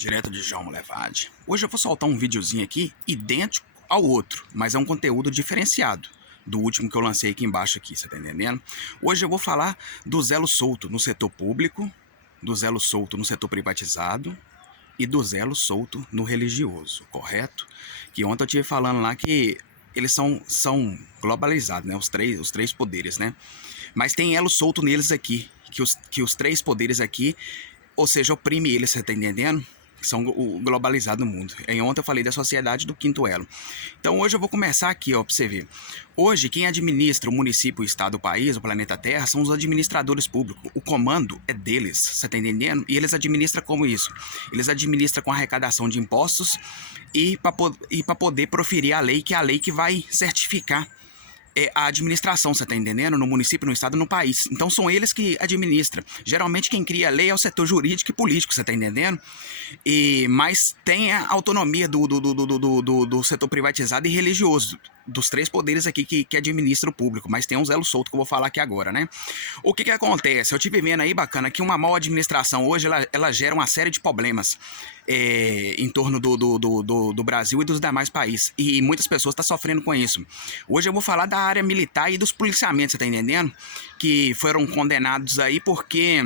Direto de João Levade. Hoje eu vou soltar um videozinho aqui idêntico ao outro, mas é um conteúdo diferenciado do último que eu lancei aqui embaixo aqui, você tá entendendo? Hoje eu vou falar do zelo solto no setor público, do zelo solto no setor privatizado e do zelo solto no religioso, correto? Que ontem eu estive falando lá que eles são globalizados, né? Os três poderes, né? Mas tem elo solto neles aqui, que os três poderes aqui, ou seja, oprime eles, você tá entendendo? São globalizados no mundo. E ontem eu falei da sociedade do quinto elo. Então hoje eu vou começar aqui, ó, pra você ver. Hoje, quem administra o município, o estado, o país, o planeta Terra, são os administradores públicos. O comando é deles, você tá entendendo? E eles administram como isso? Eles administram com arrecadação de impostos e para poder proferir a lei, que é a lei que vai certificar a administração, você tá entendendo? No município, no estado, no país. Então são eles que administram. Geralmente quem cria a lei é o setor jurídico e político, você tá entendendo? Mas tem a autonomia do setor privatizado e religioso, dos três poderes aqui que administram o público, mas tem um zelo solto que eu vou falar aqui agora, né? O que acontece? Eu tive vendo aí, bacana, que uma má administração hoje, ela gera uma série de problemas em torno do Brasil e dos demais países, e muitas pessoas estão sofrendo com isso. Hoje eu vou falar da área militar e dos policiamentos, você tá entendendo? Que foram condenados aí porque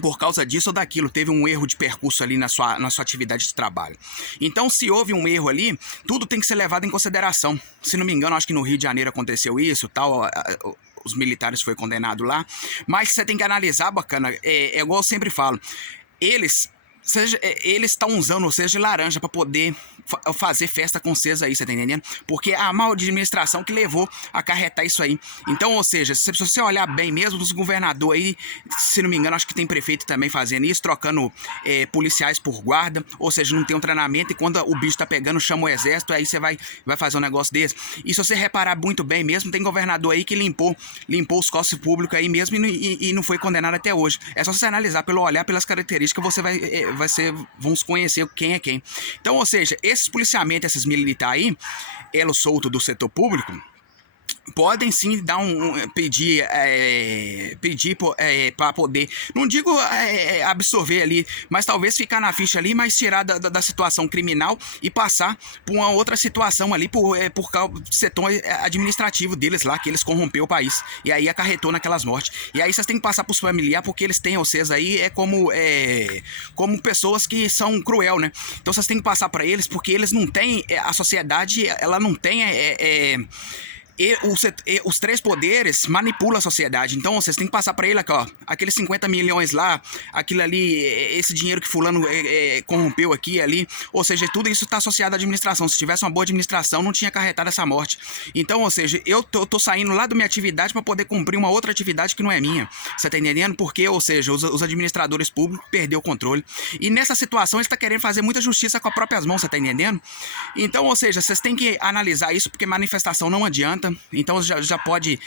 por causa disso ou daquilo, teve um erro de percurso ali na sua atividade de trabalho. Então, se houve um erro ali, tudo tem que ser levado em consideração. Se não me engano, acho que no Rio de Janeiro aconteceu isso, tal, os militares foram condenados lá. Mas você tem que analisar, bacana, é igual eu sempre falo, eles estão usando o seja de laranja para poder fazer festa com vocês aí, você tá entendendo? Porque a má administração que levou a acarretar isso aí. Então, ou seja, se você olhar bem mesmo, os governadores aí, se não me engano, acho que tem prefeito também fazendo isso, trocando policiais por guarda, ou seja, não tem um treinamento e quando o bicho tá pegando, chama o exército, aí você vai fazer um negócio desse. E se você reparar muito bem mesmo, tem governador aí que limpou os cofres públicos aí mesmo e não foi condenado até hoje. É só você analisar pelo olhar, pelas características, você vamos conhecer quem é quem. Então, ou seja, esses policiamentos, esses militares aí, elo solto do setor público, podem sim dar pedir para poder, não digo absorver ali, mas talvez ficar na ficha ali, mas tirar da situação criminal e passar por uma outra situação ali por causa do setor administrativo deles lá, que eles corrompeu o país, e aí acarretou naquelas mortes. E aí vocês têm que passar pros familiares, porque eles têm vocês aí como pessoas que são cruel, né? Então vocês têm que passar para eles, porque eles não têm, a sociedade, ela não tem os três poderes manipulam a sociedade. Então vocês têm que passar para ele aqui, ó, aqueles 50 milhões lá, aquilo ali, esse dinheiro que fulano corrompeu aqui ali, ou seja, tudo isso está associado à administração. Se tivesse uma boa administração, não tinha acarretado essa morte. Então, ou seja, eu tô saindo lá da minha atividade para poder cumprir uma outra atividade que não é minha. Você tá entendendo? Porque, ou seja, os administradores públicos perderam o controle. E nessa situação eles estão querendo fazer muita justiça com as próprias mãos, você tá entendendo? Então, ou seja, vocês têm que analisar isso, porque manifestação não adianta. Então já pode,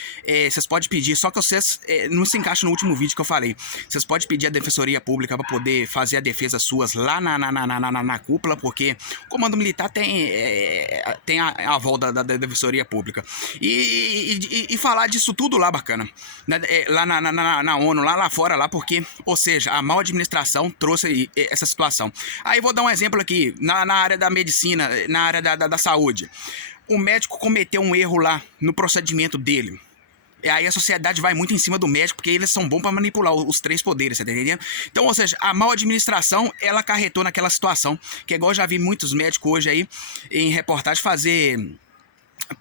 vocês podem pedir, só que vocês não se encaixam no último vídeo que eu falei. Vocês podem pedir a Defensoria Pública para poder fazer a defesa suas lá na cúpula, porque o Comando Militar tem a volta da Defensoria Pública. E falar disso tudo lá, bacana, lá na ONU, lá fora, lá, porque, ou seja, a mal administração trouxe essa situação. Aí vou dar um exemplo aqui, na área da medicina, na área da saúde. O médico cometeu um erro lá no procedimento dele. E aí a sociedade vai muito em cima do médico, porque eles são bons para manipular os três poderes, você tá entendendo? Então, ou seja, a mal administração, ela acarretou naquela situação, que é igual eu já vi muitos médicos hoje aí, em reportagem, fazer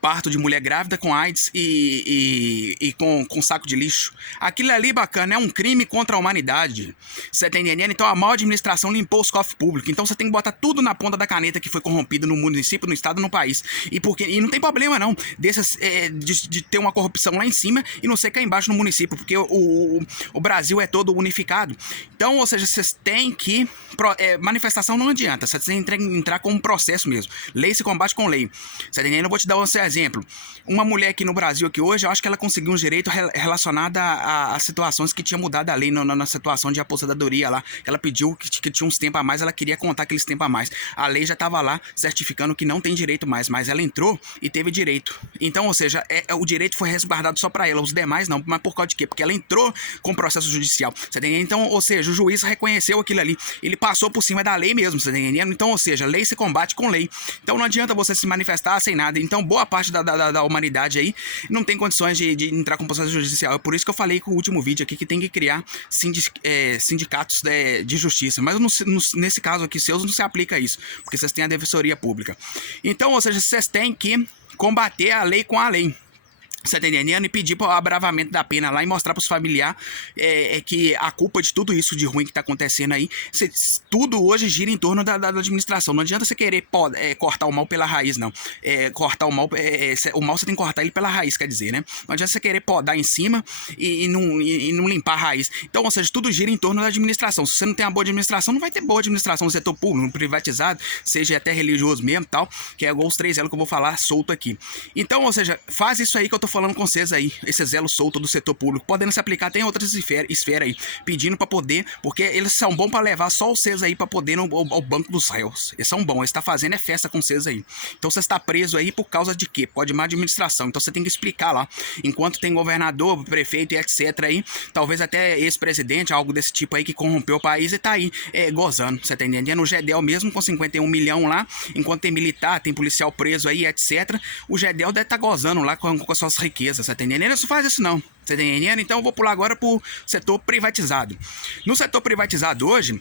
parto de mulher grávida com AIDS e com saco de lixo. Aquilo ali, bacana, é um crime contra a humanidade. Você tá entendendo? Então a mal administração limpou os cofres públicos. Então você tem que botar tudo na ponta da caneta que foi corrompido no município, no estado, no país. E não tem problema não de ter uma corrupção lá em cima e não ser cá embaixo no município, porque o Brasil é todo unificado. Então, ou seja, vocês têm que... manifestação não adianta, vocês têm que entrar com um processo mesmo. Lei se combate com lei. Você tá entendendo? Eu vou te dar você exemplo, uma mulher aqui no Brasil aqui hoje, eu acho que ela conseguiu um direito relacionado a situações que tinha mudado a lei na situação de aposentadoria lá. Ela pediu que tinha uns tempos a mais, ela queria contar aqueles tempos a mais. A lei já estava lá certificando que não tem direito mais, mas ela entrou e teve direito. Então, ou seja, o direito foi resguardado só para ela, os demais não. Mas por causa de quê? Porque ela entrou com processo judicial. Você tá entendendo? Então, ou seja, o juiz reconheceu aquilo ali. Ele passou por cima da lei mesmo, você tá entendendo? Então, ou seja, lei se combate com lei. Então não adianta você se manifestar sem nada. Então boa parte da humanidade aí não tem condições de entrar com processo judicial. É por isso que eu falei com o último vídeo aqui que tem que criar sindicatos de justiça. Mas nesse caso aqui seus não se aplica isso, porque vocês têm a defensoria pública. Então, ou seja, vocês têm que combater a lei com a lei. Você tá entendendo? E pedir para o abravamento da pena lá e mostrar para os familiares que a culpa de tudo isso de ruim que tá acontecendo aí, tudo hoje gira em torno da administração. Não adianta você querer cortar o mal pela raiz, não. Cortar o mal, o mal você tem que cortar ele pela raiz, quer dizer, né? Não adianta você querer podar em cima e não limpar a raiz. Então, ou seja, tudo gira em torno da administração. Se você não tem uma boa administração, não vai ter boa administração no setor público, no privatizado, seja até religioso mesmo, tal, que é igual os 3 elos que eu vou falar solto aqui. Então, ou seja, faz isso aí que eu tô falando com vocês aí, esse elo solto do setor público, podendo se aplicar até em outras esferas aí, pedindo para poder, porque eles são bons para levar só vocês aí para poder ao banco dos réus. Eles são bons, eles estão fazendo festa com vocês aí. Então você está preso aí por causa de quê? Por causa de má administração. Então você tem que explicar lá, enquanto tem governador, prefeito e etc aí, talvez até ex-presidente, algo desse tipo aí que corrompeu o país e tá aí gozando, você tá entendendo? O Gedel mesmo com 51 milhões lá, enquanto tem militar, tem policial preso aí, etc. O Gedel deve estar gozando lá com as suas riquezas, você tá entendendo? Ele não faz isso não, você tá entendendo? Então eu vou pular agora pro setor privatizado. No setor privatizado hoje,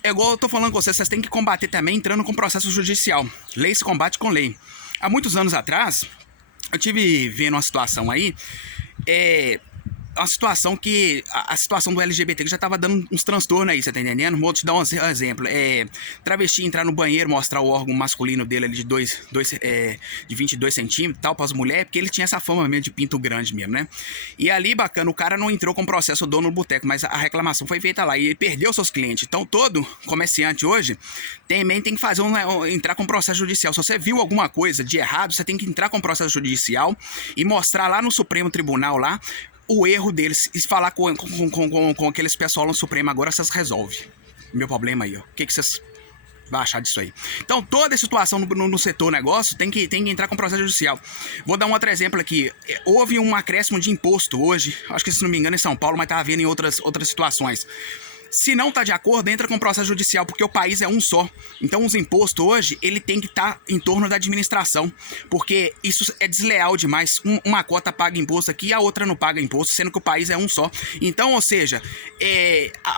é igual eu tô falando com vocês têm que combater também entrando com processo judicial. Lei se combate com lei. Há muitos anos atrás, eu tive vendo uma situação aí, uma situação que a situação do LGBT que já tava dando uns transtornos aí, você tá entendendo? Vou te dar um exemplo. Travesti entrar no banheiro, mostrar o órgão masculino dele ali de 22 centímetros, tal, para as mulheres, porque ele tinha essa fama mesmo de pinto grande mesmo, né? E ali, bacana, o cara não entrou com processo dono do boteco, mas a reclamação foi feita lá e ele perdeu seus clientes. Então todo comerciante hoje também tem que fazer entrar com processo judicial. Se você viu alguma coisa de errado, você tem que entrar com processo judicial e mostrar lá no Supremo Tribunal lá o erro deles e falar com aqueles pessoal no Supremo agora, vocês resolvem meu problema aí, ó. O que vocês vão achar disso aí? Então, toda a situação no setor negócio tem que entrar com processo judicial. Vou dar um outro exemplo aqui. Houve um acréscimo de imposto hoje, acho que se não me engano em São Paulo, mas tá havendo em outras situações. Se não tá de acordo, entra com processo judicial, porque o país é um só. Então os impostos hoje, ele tem que estar em torno da administração, porque isso é desleal demais. Uma cota paga imposto aqui e a outra não paga imposto, sendo que o país é um só. Então, ou seja,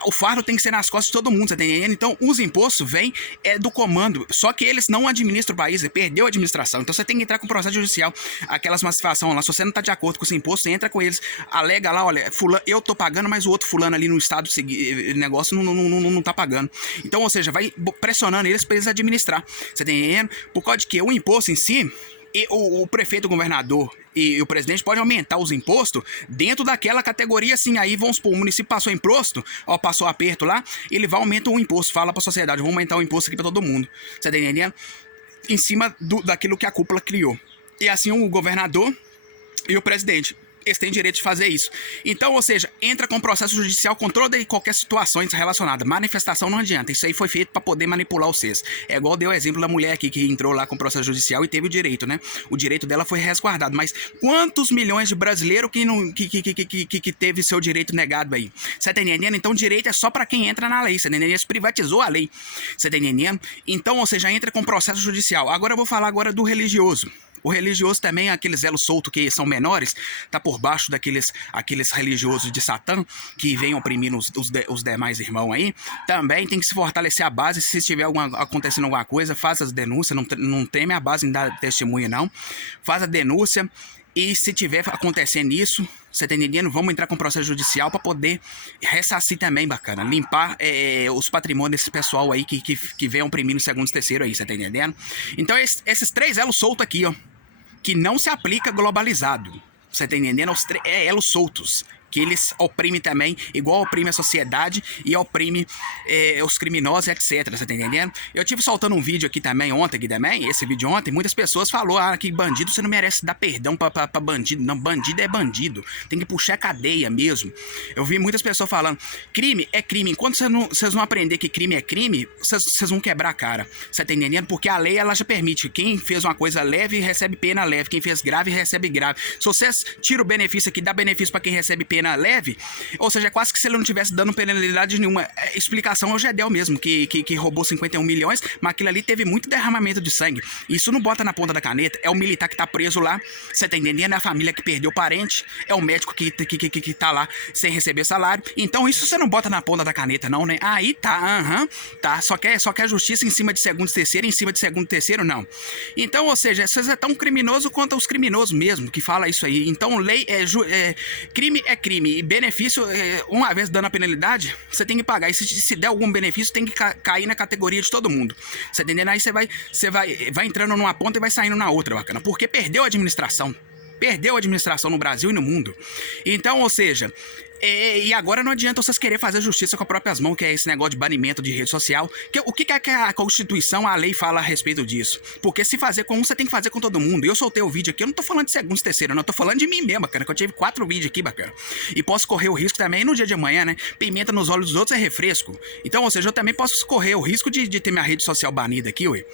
o fardo tem que ser nas costas de todo mundo, você tá entendendo? Então os impostos vêm do comando, só que eles não administram o país, ele perdeu a administração. Então você tem que entrar com processo judicial. Aquelas massificações lá, se você não tá de acordo com esse imposto, você entra com eles, alega lá, olha, fulano, eu tô pagando, mas o outro fulano ali no estado negócio não tá pagando. Então, ou seja, vai pressionando eles para eles administrar. Você tá entendendo? Por causa de que o imposto em si, o prefeito, o governador e o presidente podem aumentar os impostos dentro daquela categoria, assim. Aí vamos supor, o município passou imposto, ó, passou aperto lá, ele vai aumentar o imposto, fala pra sociedade, vamos aumentar o imposto aqui pra todo mundo. Você tá entendendo? Em cima daquilo que a cúpula criou. E assim o governador e o presidente, eles têm direito de fazer isso. Então, ou seja, entra com processo judicial, controle de qualquer situação relacionada. Manifestação não adianta. Isso aí foi feito para poder manipular vocês. É igual deu o exemplo da mulher aqui que entrou lá com processo judicial e teve o direito, né? O direito dela foi resguardado. Mas quantos milhões de brasileiros que teve seu direito negado aí? Você tá entendendo? Então, o direito é só para quem entra na lei. Você tá entendendo? Eles privatizou a lei. Você tá entendendo? Então, ou seja, entra com processo judicial. Agora eu vou falar agora do religioso. O religioso também, aqueles elos soltos que são menores, tá por baixo daqueles religiosos de Satã, que vêm oprimindo os demais irmãos aí. Também tem que se fortalecer a base. Se estiver acontecendo alguma coisa, faça as denúncias, não teme a base em dar testemunho, não. Faz a denúncia e se tiver acontecendo isso, você tá entendendo? Vamos entrar com processo judicial para poder ressarcir também, bacana. Limpar os patrimônios desse pessoal aí que vem oprimindo segundos, terceiro aí, você tá entendendo? Então esses 3 elos soltos aqui, ó, que não se aplica globalizado. Você tá entendendo? Elos soltos. que eles oprimem também, igual oprime a sociedade e oprime os criminosos, etc. Você tá entendendo? Eu tive soltando um vídeo aqui também ontem, esse vídeo ontem, muitas pessoas falaram que bandido você não merece dar perdão pra bandido. Não, bandido é bandido. Tem que puxar a cadeia mesmo. Eu vi muitas pessoas falando, crime é crime. Enquanto vocês não aprender que crime é crime, vocês vão quebrar a cara. Você tá entendendo? Porque a lei, ela já permite. Quem fez uma coisa leve, recebe pena leve. Quem fez grave, recebe grave. Se vocês tiram o benefício aqui, dá benefício pra quem recebe pena leve, ou seja, quase que se ele não tivesse dando penalidade nenhuma. Explicação é o Gedel mesmo, que roubou 51 milhões, mas aquilo ali teve muito derramamento de sangue. Isso não bota na ponta da caneta, é o militar que tá preso lá, você tá entendendo? É a família que perdeu o parente, é o médico que tá lá sem receber salário. Então isso você não bota na ponta da caneta não, né? Aí tá, tá, só quer justiça em cima de segundo e terceiro, em cima de segundo e terceiro, não. Então, ou seja, vocês é tão criminoso quanto os criminosos mesmo, que fala isso aí. Então, lei crime é crime, e benefício, uma vez dando a penalidade, você tem que pagar. E se der algum benefício, tem que cair na categoria de todo mundo. Você entendendo? Aí você vai entrando numa ponta e vai saindo na outra, bacana. Porque perdeu a administração. Perdeu a administração no Brasil e no mundo. Então, ou seja, e agora não adianta vocês querer fazer justiça com as próprias mãos, que é esse negócio de banimento de rede social. O que é que a Constituição, a lei fala a respeito disso? Porque se fazer com um, você tem que fazer com todo mundo. Eu soltei o vídeo aqui, eu não tô falando de segundo e terceiro, não. Eu tô falando de mim mesmo, bacana, que eu tive 4 vídeos aqui, bacana. E posso correr o risco também no dia de amanhã, né? Pimenta nos olhos dos outros é refresco. Então, ou seja, eu também posso correr o risco de ter minha rede social banida aqui, ué.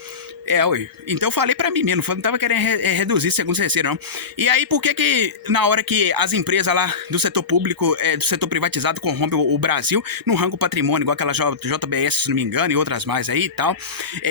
Ué. Então eu falei pra mim mesmo, não tava querendo reduzir segundo e terceiro, não. E aí, por que na hora que as empresas lá do setor público, do setor privatizado, corrompem o Brasil, não arranca o patrimônio, igual aquela JBS, se não me engano, e outras mais aí e tal,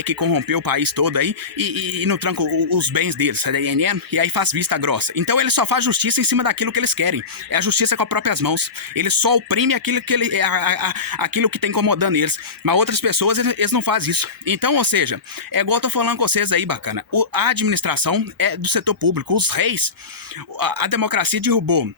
que corrompeu o país todo aí, e não tranca os bens deles, tá entendendo? E aí faz vista grossa. Então ele só faz justiça em cima daquilo que eles querem. É a justiça com as próprias mãos. Ele só oprime aquilo que tá incomodando eles. Mas outras pessoas, eles não fazem isso. Então, ou seja, é igual eu tô falando com vocês aí, bacana. A administração é do setor público. Os reis, a democracia derrubou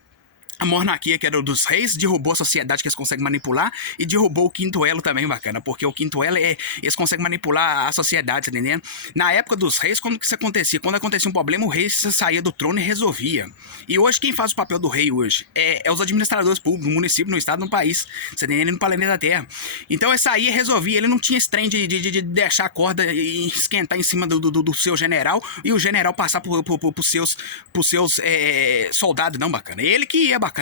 a monarquia, que era dos reis, derrubou a sociedade, que eles conseguem manipular, e derrubou o quinto elo também, bacana, porque o quinto elo eles conseguem manipular a sociedade, tá entendendo? Na época dos reis, como que isso acontecia? Quando acontecia um problema, o rei saía do trono e resolvia. E hoje, quem faz o papel do rei hoje? É os administradores públicos, no município, no estado, no país, tá entendendo? No planeta Terra. Então, ele saía e resolvia. Ele não tinha esse trem de deixar a corda e esquentar em cima do seu general, e o general passar pros seus soldados, não, bacana. Ele que ia, bacana,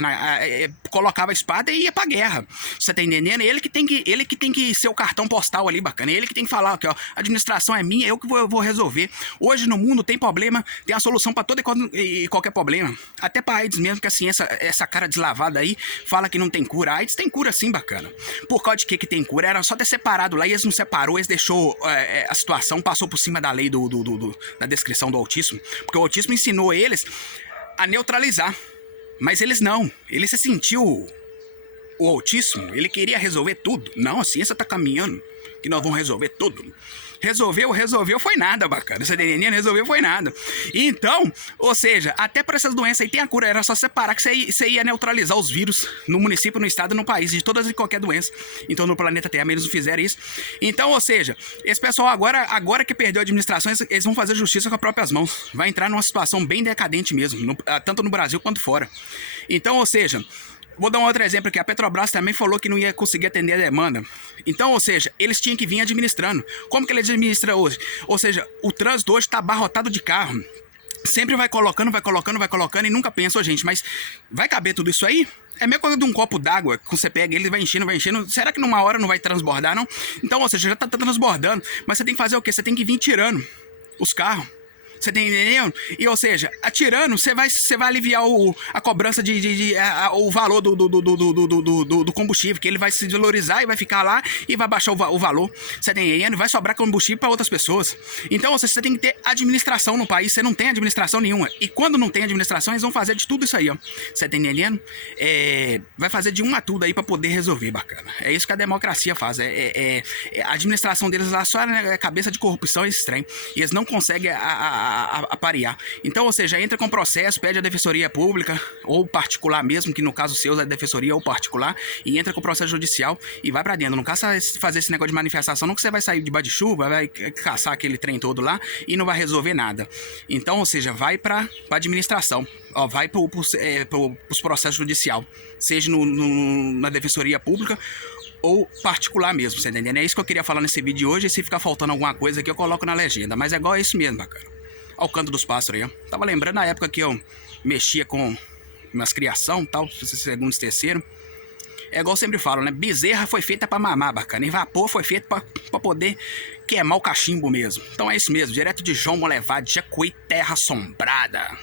colocava a espada e ia pra guerra. Você tá entendendo? Ele que tem que ser o cartão postal ali, bacana. Ele que tem que falar que, ó, a administração é minha, eu que vou resolver. Hoje no mundo tem problema, tem a solução pra todo e qualquer problema. Até pra AIDS mesmo, que a ciência, essa cara deslavada aí, fala que não tem cura. A AIDS tem cura sim, bacana. Por causa de que tem cura? Era só ter separado lá, e eles não separou, eles deixou a situação, passou por cima da lei da descrição do autismo. Porque o autismo ensinou eles a neutralizar. Mas eles não. Ele se sentiu o autismo. Ele queria resolver tudo. Não, a ciência tá caminhando, que nós vamos resolver tudo. Resolveu foi nada, bacana. Você tá entendendo? Resolveu foi nada. Então, ou seja, até para essas doenças aí tem a cura. Era só separar que você ia neutralizar os vírus no município, no estado, no país, de todas e qualquer doença. Então, no planeta Terra, eles não fizeram isso. Então, ou seja, esse pessoal agora que perdeu a administração, eles vão fazer justiça com as próprias mãos. Vai entrar numa situação bem decadente mesmo, tanto no Brasil quanto fora. Então, ou seja, vou dar um outro exemplo aqui. A Petrobras também falou que não ia conseguir atender a demanda. Então, ou seja, eles tinham que vir administrando. Como que eles administram hoje? Ou seja, o trânsito hoje está abarrotado de carro. Sempre vai colocando e nunca pensa, oh, gente, mas vai caber tudo isso aí? É a mesma coisa de um copo d'água, que você pega ele, vai enchendo. Será que numa hora não vai transbordar, não? Então, ou seja, já tá transbordando. Mas você tem que fazer o quê? Você tem que vir tirando os carros. Você tá entendendo? E, ou seja, atirando, você vai aliviar a cobrança o valor do combustível, que ele vai se valorizar e vai ficar lá e vai baixar o valor. Você tá entendendo? Vai sobrar combustível para outras pessoas. Então, ou seja, você tem que ter administração no país. Você não tem administração nenhuma. E quando não tem administração, eles vão fazer de tudo isso aí, ó. Você tá entendendo? Vai fazer de um a tudo aí para poder resolver, bacana. É isso que a democracia faz. A administração deles lá só é cabeça de corrupção e estranho. E eles não conseguem a parear. Então, ou seja, entra com processo, pede a defensoria pública, ou particular mesmo, que no caso seu é defensoria ou particular, e entra com processo judicial e vai pra dentro. Não caça fazer esse negócio de manifestação, não, que você vai sair debaixo de chuva, vai caçar aquele trem todo lá e não vai resolver nada. Então, ou seja, vai pra administração. Ó, vai pros processos judicial, seja na defensoria pública ou particular mesmo, você entendendo? É isso que eu queria falar nesse vídeo de hoje, e se ficar faltando alguma coisa aqui eu coloco na legenda, mas é igual isso mesmo, bacana. Ó o canto dos pássaros aí, ó. Tava lembrando da época que eu mexia com minhas criação, tal, segundo e terceiro. É igual eu sempre falo, né? Bezerra foi feita pra mamar, bacana. E vapor foi feito pra poder queimar o cachimbo mesmo. Então é isso mesmo, direto de João Molevade, Jacuí, Terra Assombrada.